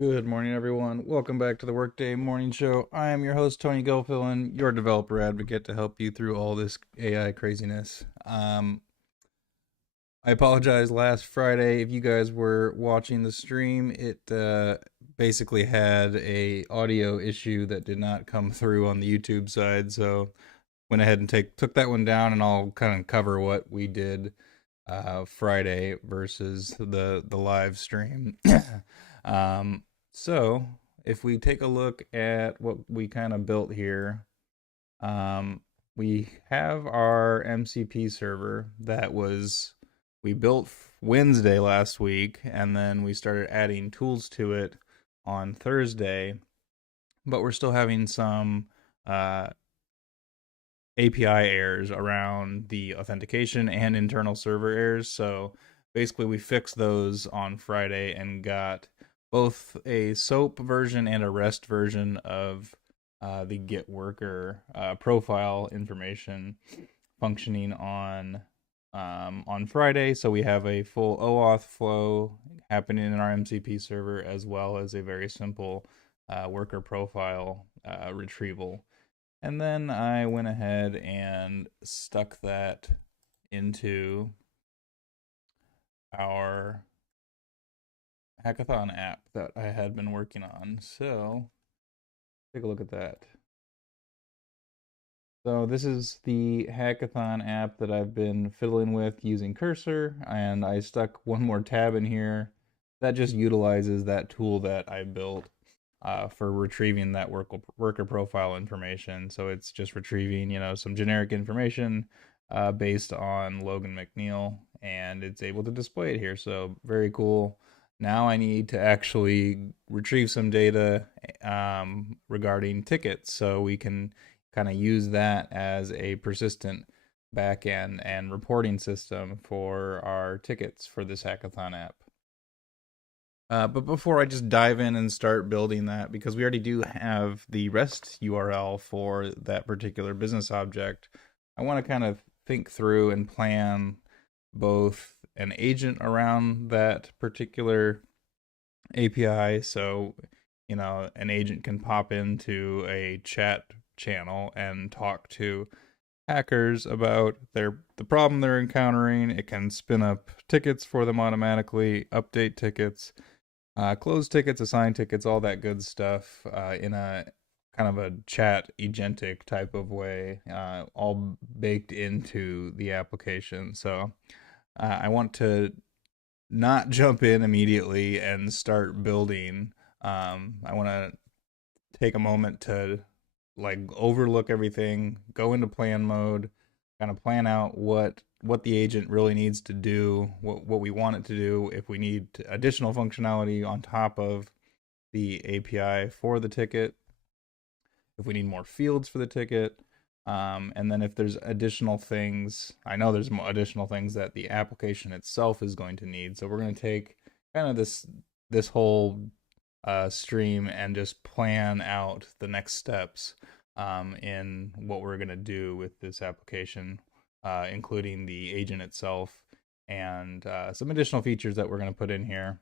Good morning, everyone. Welcome back to the Workday Morning Show. I am your host, Tony Gilfillan, your developer advocate to help you through all this AI craziness. I apologize last Friday if you guys were watching the stream. It basically had a audio issue that did not come through on the YouTube side, so went ahead and took that one down, and I'll kind of cover what we did Friday versus the live stream. um, so if we take a look at what we kind of built here, um, we have our MCP server that was we built Wednesday last week, and then we started adding tools to it on Thursday, but we're still having some uh, API errors around the authentication and internal server errors. So basically, we fixed those on Friday and got both a SOAP version and a REST version of the Get Worker profile information functioning on Friday. So we have a full OAuth flow happening in our MCP server, as well as a very simple worker profile retrieval. And then I went ahead and stuck that into our hackathon app that I had been working on. So take a look at that. So this is the hackathon app that I've been fiddling with using Cursor, and I stuck one more tab in here that just utilizes that tool that I built for retrieving that worker profile information. So it's just retrieving, some generic information based on Logan McNeil, and it's able to display it here. So very cool. Now I need to actually retrieve some data regarding tickets, so we can kind of use that as a persistent backend and reporting system for our tickets for this hackathon app. But before I just dive in and start building that, because we already do have the REST URL for that particular business object, I want to kind of think through and plan both an agent around that particular API. So, an agent can pop into a chat channel and talk to hackers about the problem they're encountering. It can spin up tickets for them automatically, update tickets, close tickets, assign tickets, all that good stuff in a kind of a chat agentic type of way, all baked into the application. So I want to not jump in immediately and start building. I want to take a moment to like overlook everything, go into plan mode, kind of plan out what the agent really needs to do, what we want it to do, if we need additional functionality on top of the API for the ticket, if we need more fields for the ticket, and then if there's additional things, I know there's additional things that the application itself is going to need. So we're going to take kind of this whole stream and just plan out the next steps in what we're going to do with this application, including the agent itself and some additional features that we're going to put in here.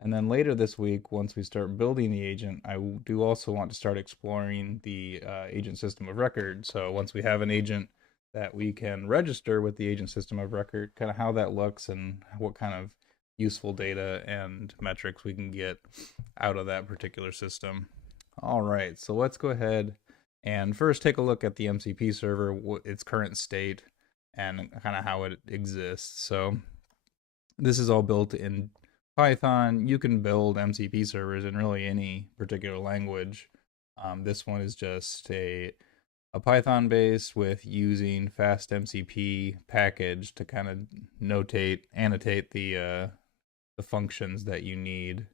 And then later this week, once we start building the agent, I do also want to start exploring the agent system of record. So once we have an agent that we can register with the agent system of record, kind of how that looks and what kind of useful data and metrics we can get out of that particular system. All right, so let's go ahead and first take a look at the MCP server, its current state, and kind of how it exists. So this is all built in Python. You can build MCP servers in really any particular language. This one is just a Python base with using fastMCP package to kind of annotate the functions that you need.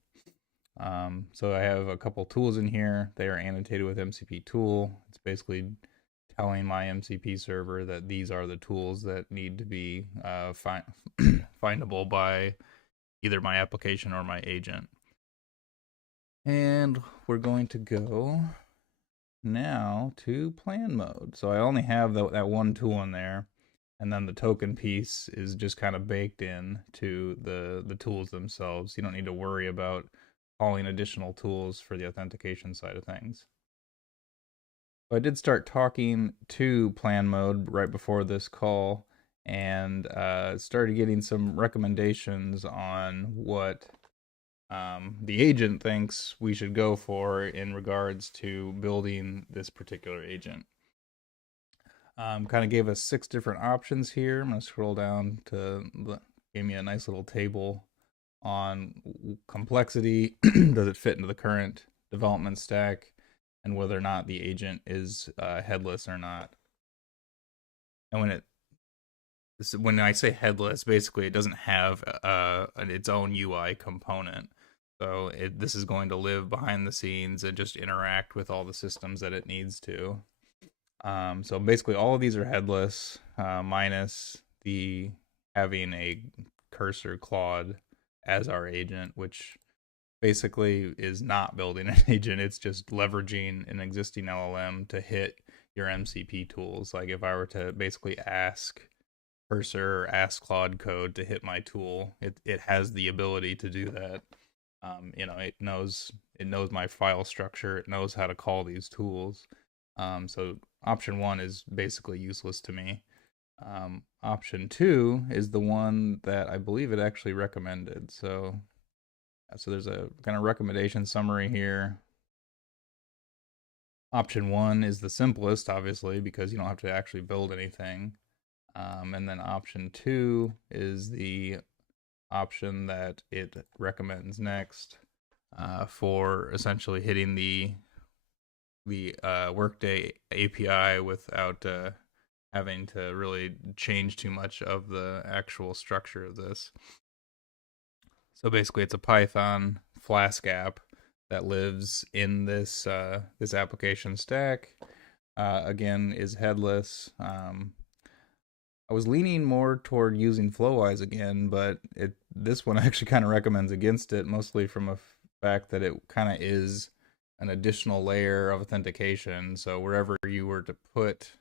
So I have a couple tools in here. They are annotated with MCP tool. It's basically telling my MCP server that these are the tools that need to be findable by either my application or my agent. And we're going to go now to plan mode. So I only have that one tool in there, and then the token piece is just kind of baked in to the tools themselves. You don't need to worry about calling additional tools for the authentication side of things. So I did start talking to plan mode right before this call, and started getting some recommendations on what the agent thinks we should go for in regards to building this particular agent. Kind of gave us 6 different options here. I'm going to scroll down to give me a nice little table on complexity. Does it fit into the current development stack, and whether or not the agent is headless or not. And when I say headless, basically it doesn't have its own UI component. So this is going to live behind the scenes and just interact with all the systems that it needs to. So basically all of these are headless, minus the having a cursor Claude as our agent, which basically is not building an agent. It's just leveraging an existing LLM to hit your MCP tools. Like if I were to basically ask Cursor or ask Claude Code to hit my tool, it has the ability to do that. It knows my file structure. It knows how to call these tools. So option 1 is basically useless to me. Option 2 is the one that I believe it actually recommended. So there's a kind of recommendation summary here. Option 1 is the simplest, obviously, because you don't have to actually build anything. And then option 2 is the option that it recommends next, for essentially hitting the workday API without having to really change too much of the actual structure of this. So basically it's a Python Flask app that lives in this this application stack. Again, is headless. I was leaning more toward using Flowise again, but this one actually kind of recommends against it, mostly from a fact that it kind of is an additional layer of authentication. So wherever you were to put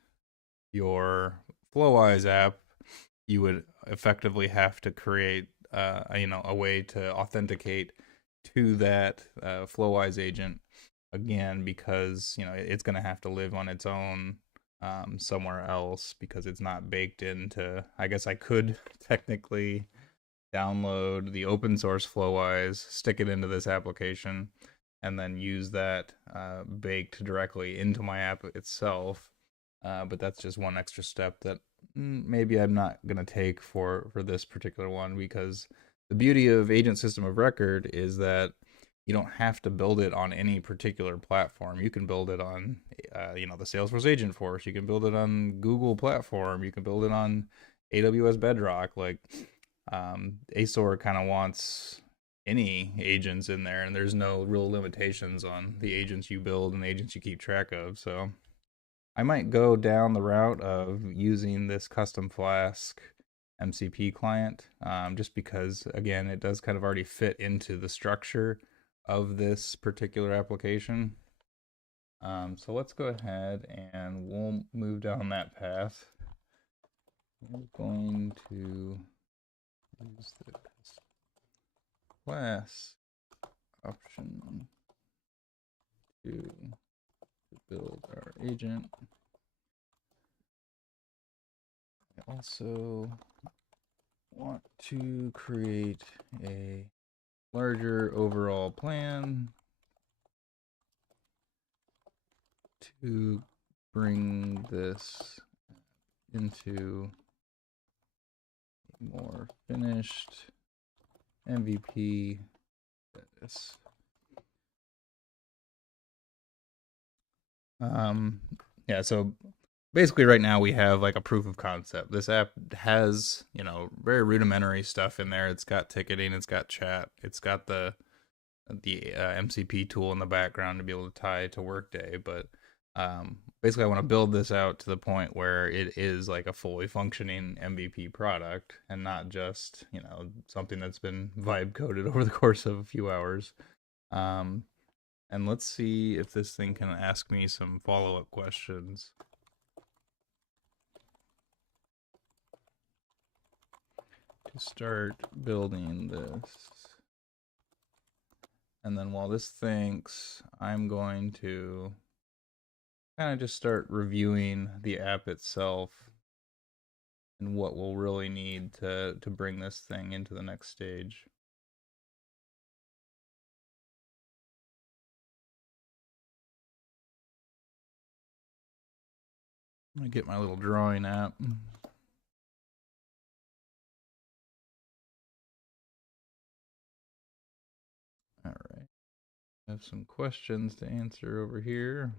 your Flowise app, you would effectively have to create a way to authenticate to that Flowise agent again, because it's going to have to live on its own somewhere else, because it's not baked into. I guess I could technically download the open source Flowise, stick it into this application, and then use that baked directly into my app itself. But that's just one extra step that maybe I'm not going to take for this particular one, because the beauty of Agent System of Record is that you don't have to build it on any particular platform. You can build it on, the Salesforce Agent Force. You can build it on Google platform. You can build it on AWS Bedrock. Like, ASOR kind of wants any agents in there, and there's no real limitations on the agents you build and the agents you keep track of. So I might go down the route of using this custom Flask MCP client, just because, again, it does kind of already fit into the structure of this particular application. So let's go ahead and we'll move down that path. We're going to use the class option to build our agent. I also want to create a larger overall plan to bring this into a more finished MVP status. Yeah, so basically right now we have like a proof of concept. This app has, very rudimentary stuff in there. It's got ticketing, it's got chat, it's got the MCP tool in the background to be able to tie to Workday. But basically I want to build this out to the point where it is like a fully functioning MVP product, and not just, something that's been vibe coded over the course of a few hours. And let's see if this thing can ask me some follow-up questions. To start building this And then while this thinks, I'm going to kind of just start reviewing the app itself and what we'll really need to bring this thing into the next stage. I'm gonna get my little drawing app. All right. I have some questions to answer over here.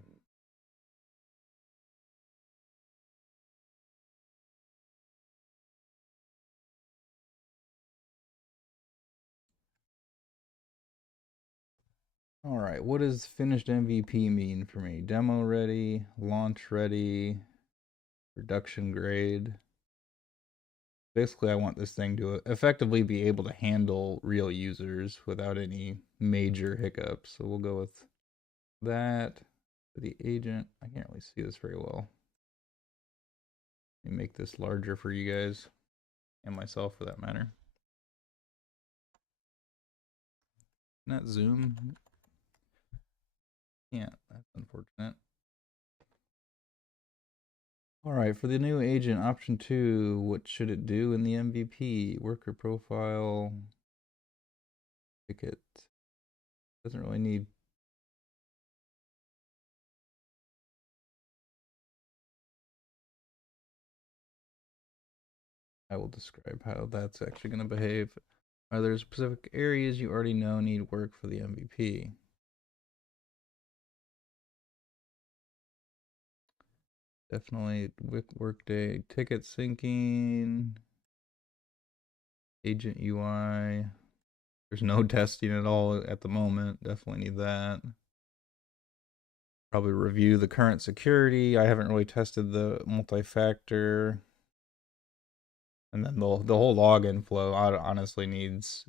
All right, what does finished MVP mean for me? Demo ready, launch ready, production grade. Basically, I want this thing to effectively be able to handle real users without any major hiccups. So we'll go with that. For the agent, I can't really see this very well. Let me make this larger for you guys and myself for that matter. Not zoom. Yeah, that's unfortunate. All right, for the new agent, option 2, what should it do in the MVP? Worker profile, ticket. Doesn't really need. I will describe how that's actually going to behave. Are there specific areas you already know need work for the MVP? Definitely workday ticket syncing, agent UI. There's no testing at all at the moment. Definitely need that. Probably review the current security. I haven't really tested the multi-factor. And then the whole login flow honestly needs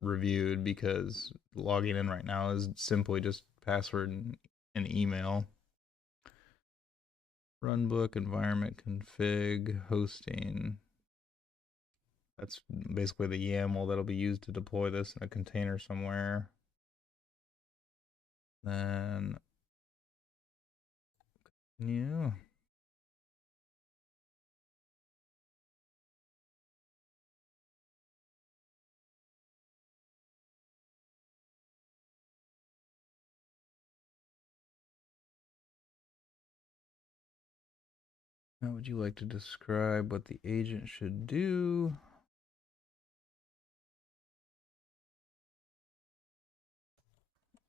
reviewed because logging in right now is simply just password and email. Runbook, environment config, hosting. That's basically the YAML that'll be used to deploy this in a container somewhere. Then new. How would you like to describe what the agent should do?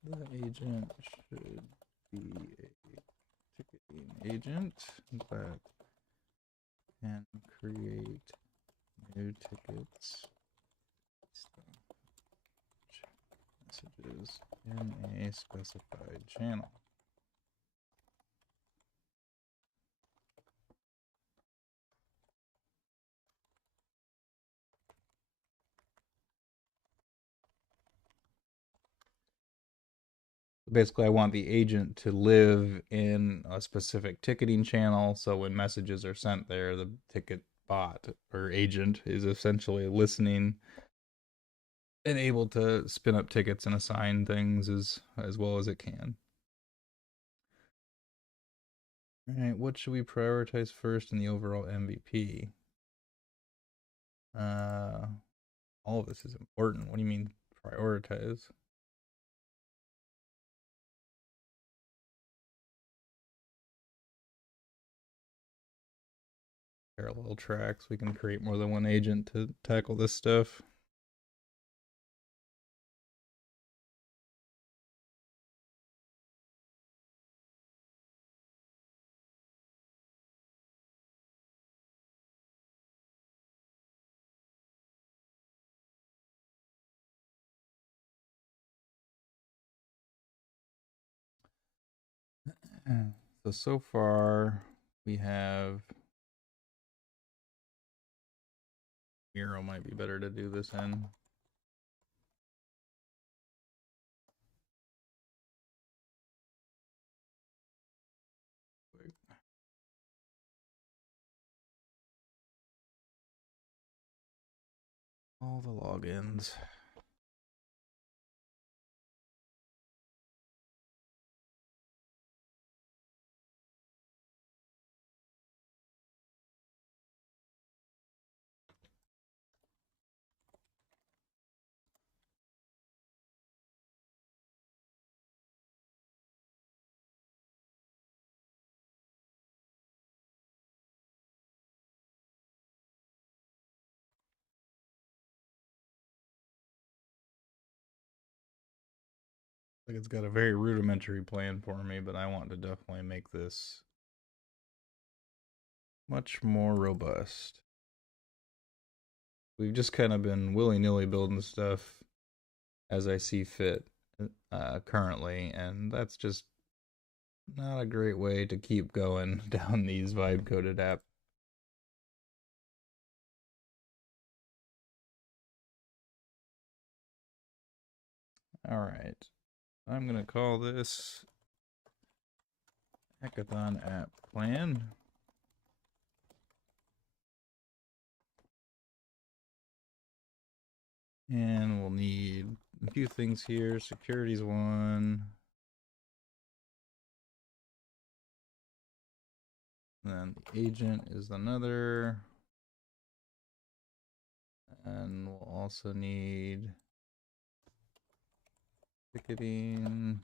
The agent should be a ticketing agent that can create new tickets, messages in a specified channel. Basically, I want the agent to live in a specific ticketing channel. So when messages are sent there, the ticket bot or agent is essentially listening and able to spin up tickets and assign things as well as it can. All right, what should we prioritize first in the overall MVP? All of this is important. What do you mean prioritize? Parallel tracks. We can create more than one agent to tackle this stuff. So far we have Miro might be better to do this in. All the logins. Like it's got a very rudimentary plan for me, but I want to definitely make this much more robust. We've just kind of been willy-nilly building stuff as I see fit currently, and that's just not a great way to keep going down these vibe coded apps. All right, I'm gonna call this Hackathon app plan. And we'll need a few things here. Security's one. And then the agent is another. And we'll also need ticketing.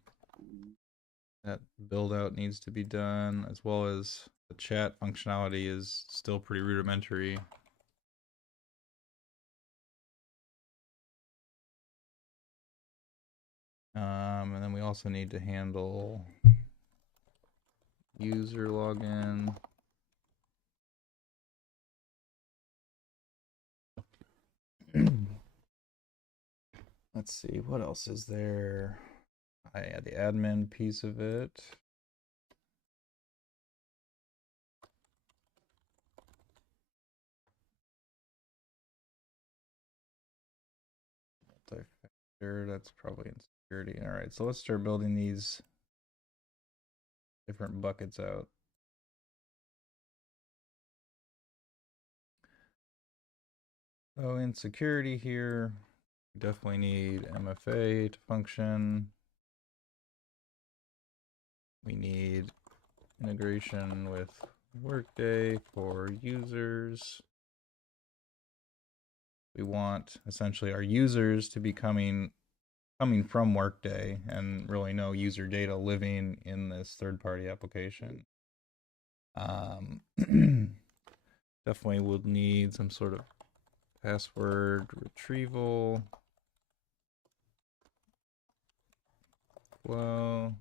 That build out needs to be done, as well as the chat functionality is still pretty rudimentary. And then we also need to handle user login. Let's see, what else is there? I had the admin piece of it. Multi-factor, that's probably in security. All right, so let's start building these different buckets out. So in security here, we definitely need MFA to function. We need integration with Workday for users. We want essentially our users to be coming from Workday and really no user data living in this third-party application. Definitely would need some sort of password retrieval flow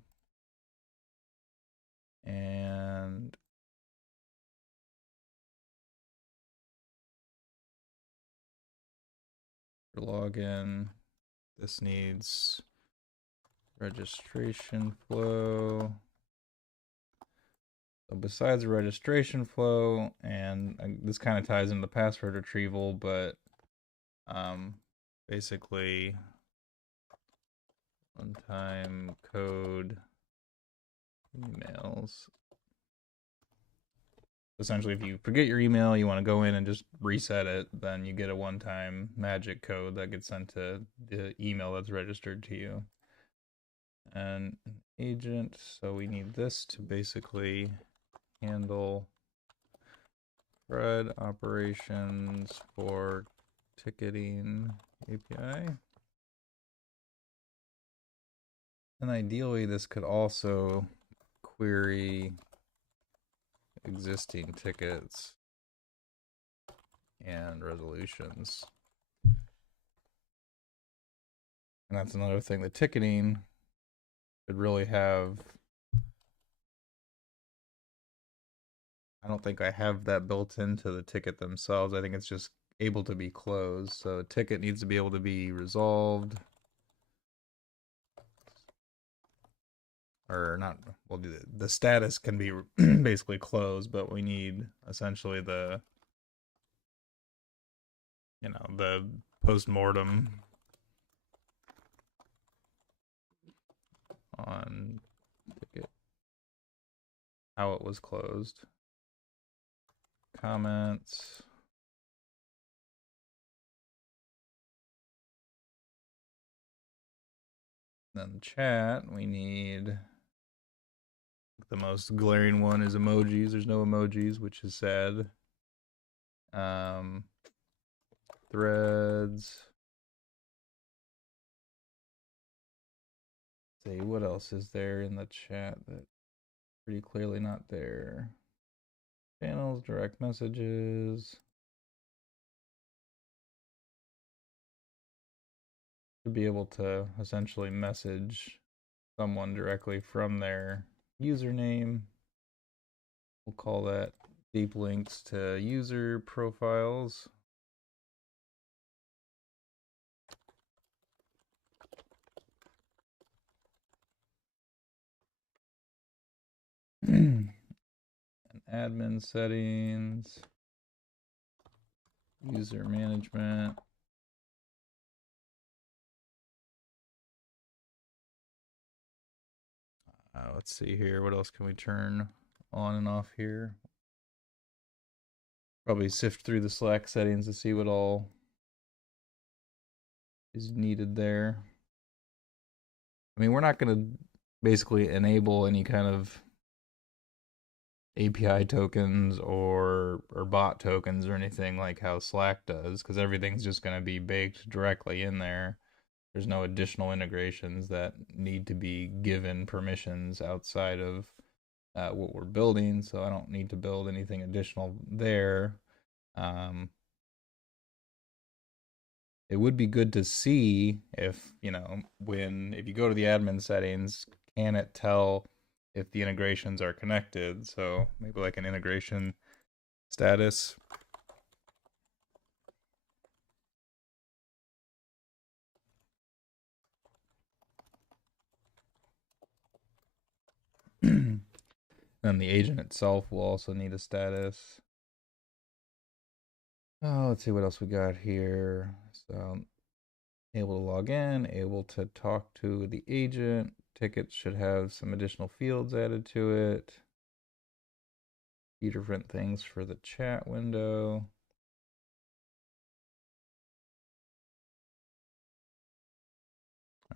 and for login, this needs registration flow. So besides the registration flow, and this kind of ties into the password retrieval, but basically one-time code emails. Essentially, if you forget your email, you want to go in and just reset it, then you get a one-time magic code that gets sent to the email that's registered to you. And an agent, so we need this to basically handle thread operations for ticketing API. And ideally, this could also query existing tickets and resolutions. And that's another thing. The ticketing could really have, I don't think I have that built into the ticket themselves. I think it's just able to be closed. So a ticket needs to be able to be resolved. Or not, well, the status can be basically closed, but we need essentially the, the post-mortem on ticket, how it was closed. Comments. Then chat, we need, the most glaring one is emojis. There's no emojis, which is sad. Threads. Let's see, what else is there in the chat that's pretty clearly not there? Channels, direct messages. To be able to essentially message someone directly from their username. We'll call that deep links to user profiles. And admin settings, user management. Let's see here. What else can we turn on and off here? Probably sift through the Slack settings to see what all is needed there. I mean, we're not going to basically enable any kind of API tokens or bot tokens or anything like how Slack does, because everything's just going to be baked directly in there. There's no additional integrations that need to be given permissions outside of what we're building, so I don't need to build anything additional there. It would be good to see if, if you go to the admin settings, can it tell if the integrations are connected? So maybe like an integration status. Then the agent itself will also need a status. Oh, let's see what else we got here. So able to log in, able to talk to the agent. Tickets should have some additional fields added to it. A few different things for the chat window.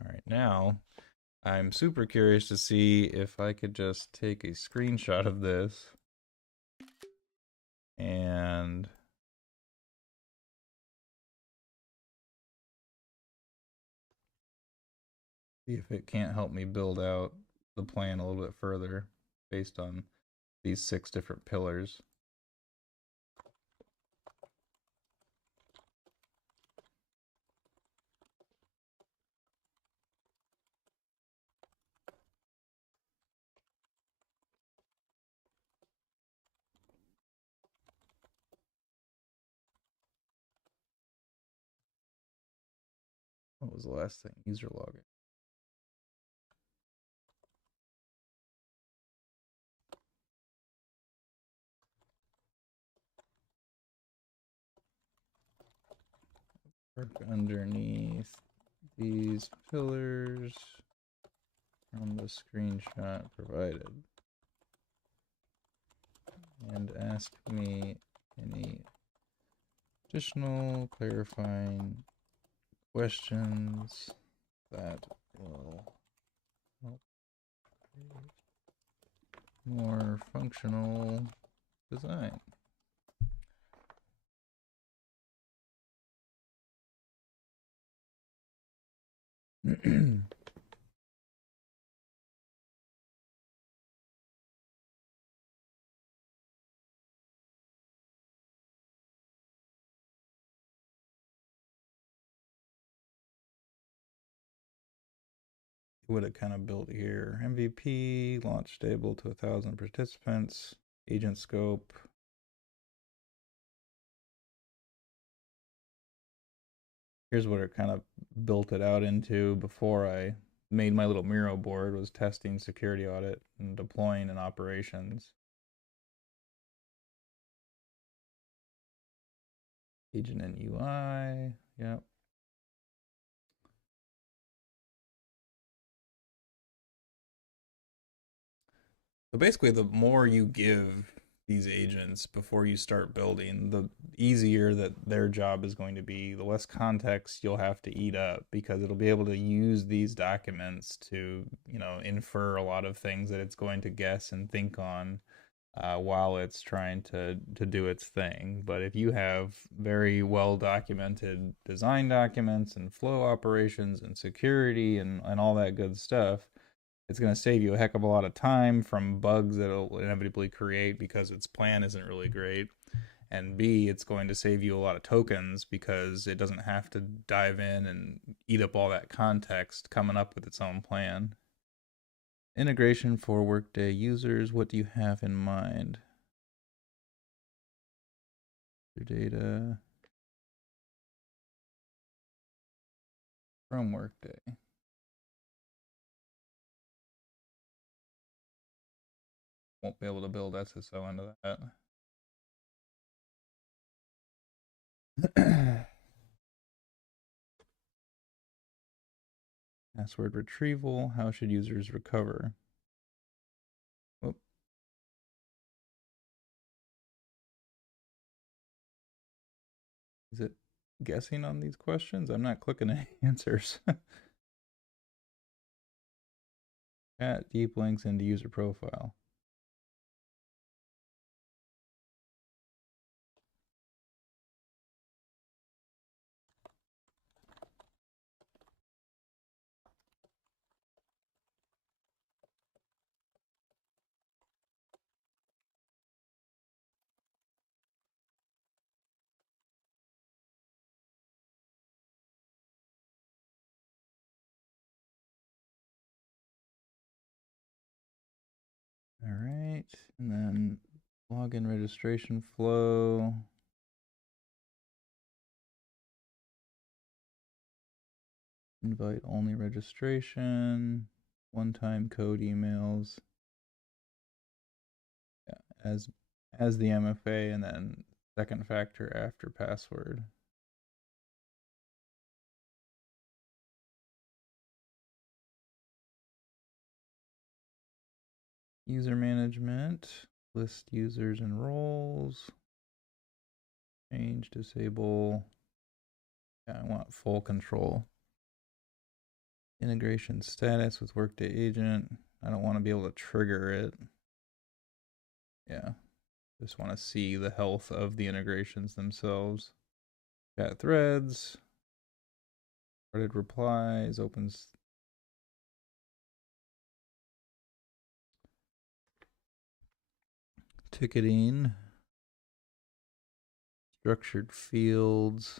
All right, now I'm super curious to see if I could just take a screenshot of this and see if it can't help me build out the plan a little bit further based on these 6 different pillars. What was the last thing? User login. Work underneath these pillars from the screenshot provided. And ask me any additional clarifying questions that will help create more functional design. What it kind of built here. MVP, launch stable to 1,000 participants, agent scope. Here's what it kind of built it out into before I made my little Miro board, was testing security audit and deploying in operations. Agent and UI, yep. So basically, the more you give these agents before you start building, the easier that their job is going to be, the less context you'll have to eat up, because it'll be able to use these documents to, infer a lot of things that it's going to guess and think on while it's trying to do its thing. But if you have very well documented design documents and flow operations and security and all that good stuff, it's going to save you a heck of a lot of time from bugs that it'll inevitably create because its plan isn't really great. And B, it's going to save you a lot of tokens because it doesn't have to dive in and eat up all that context coming up with its own plan. Integration for Workday users. What do you have in mind? Your data from Workday. Won't be able to build SSO into that. Password retrieval. How should users recover? Whoop. Is it guessing on these questions? I'm not clicking any answers. Chat deep links into user profile. All right, and then login registration flow. Invite only registration. One-time code emails. Yeah, as the MFA, and then second factor after password. User management, list users and roles, change, disable. Yeah, I want full control. Integration status with Workday agent. I don't want to be able to trigger it. Yeah, just want to see the health of the integrations themselves. Chat threads, started replies, opens. Ticketing, structured fields.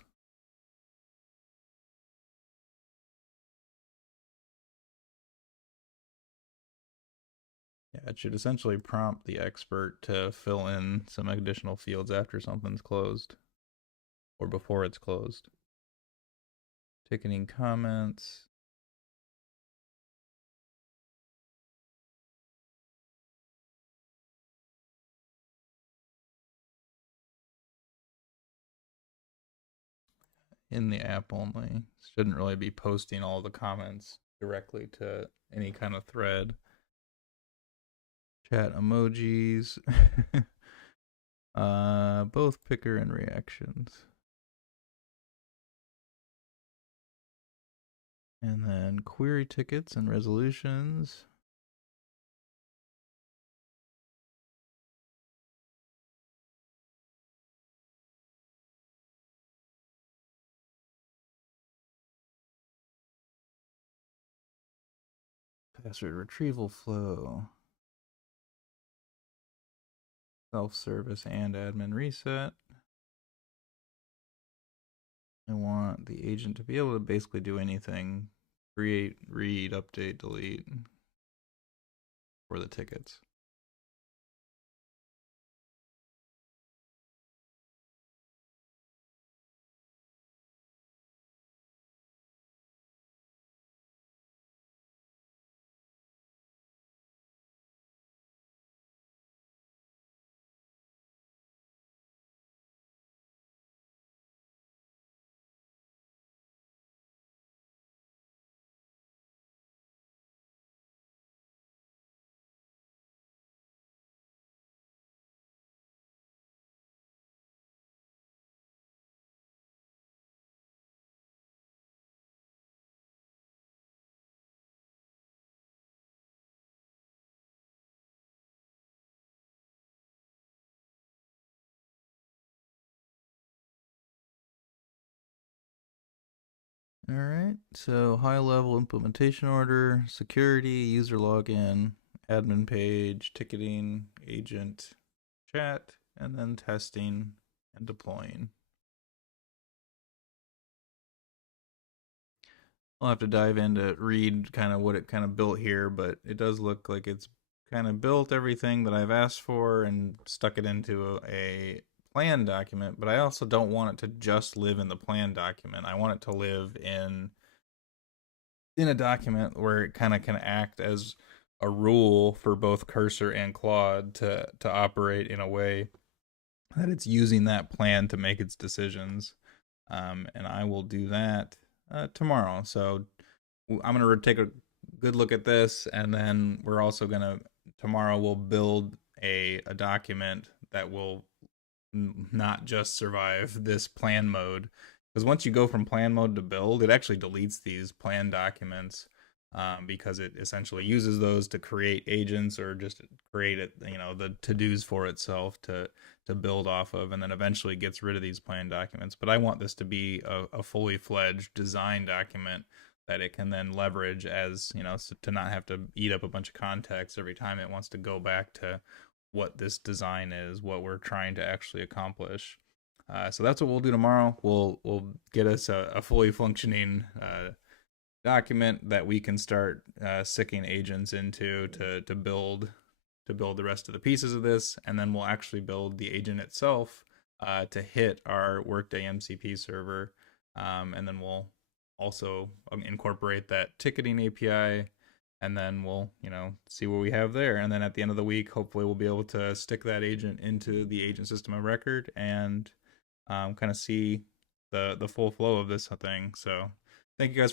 Yeah, it should essentially prompt the expert to fill in some additional fields after something's closed or before it's closed. Ticketing comments. In the app only. Shouldn't really be posting all the comments directly to any kind of thread. Chat emojis. Both picker and reactions. And then query tickets and resolutions. Password retrieval flow. Self-service and admin reset. I want the agent to be able to basically do anything. Create, read, update, delete for the tickets. All right, so high level implementation order, security, user login, admin page, ticketing, agent, chat, and then testing and deploying. I'll have to dive in to read kind of what it kind of built here, but it does look like it's kind of built everything that I've asked for and stuck it into a plan document. But I also don't want it to just live in the plan document. I want it to live in a document where it kind of can act as a rule for both Cursor and Claude to operate in a way that it's using that plan to make its decisions. And I will do that tomorrow. So I'm going to take a good look at this, and then we're also going to, tomorrow we'll build a document that will not just survive this plan mode. Because once you go from plan mode to build, it actually deletes these plan documents, because it essentially uses those to create agents or just create it, the to-dos for itself to build off of, and then eventually gets rid of these plan documents. But I want this to be a fully fledged design document that it can then leverage as, to not have to eat up a bunch of context every time it wants to go back to what this design is, what we're trying to actually accomplish. So that's what we'll do tomorrow. We'll get us a fully functioning document that we can start sicking agents into to build the rest of the pieces of this, and then we'll actually build the agent itself to hit our Workday MCP server, and then we'll also incorporate that ticketing API, and then we'll see what we have there. And then at the end of the week, hopefully we'll be able to stick that agent into the agent system of record and kind of see the full flow of this thing. So thank you guys for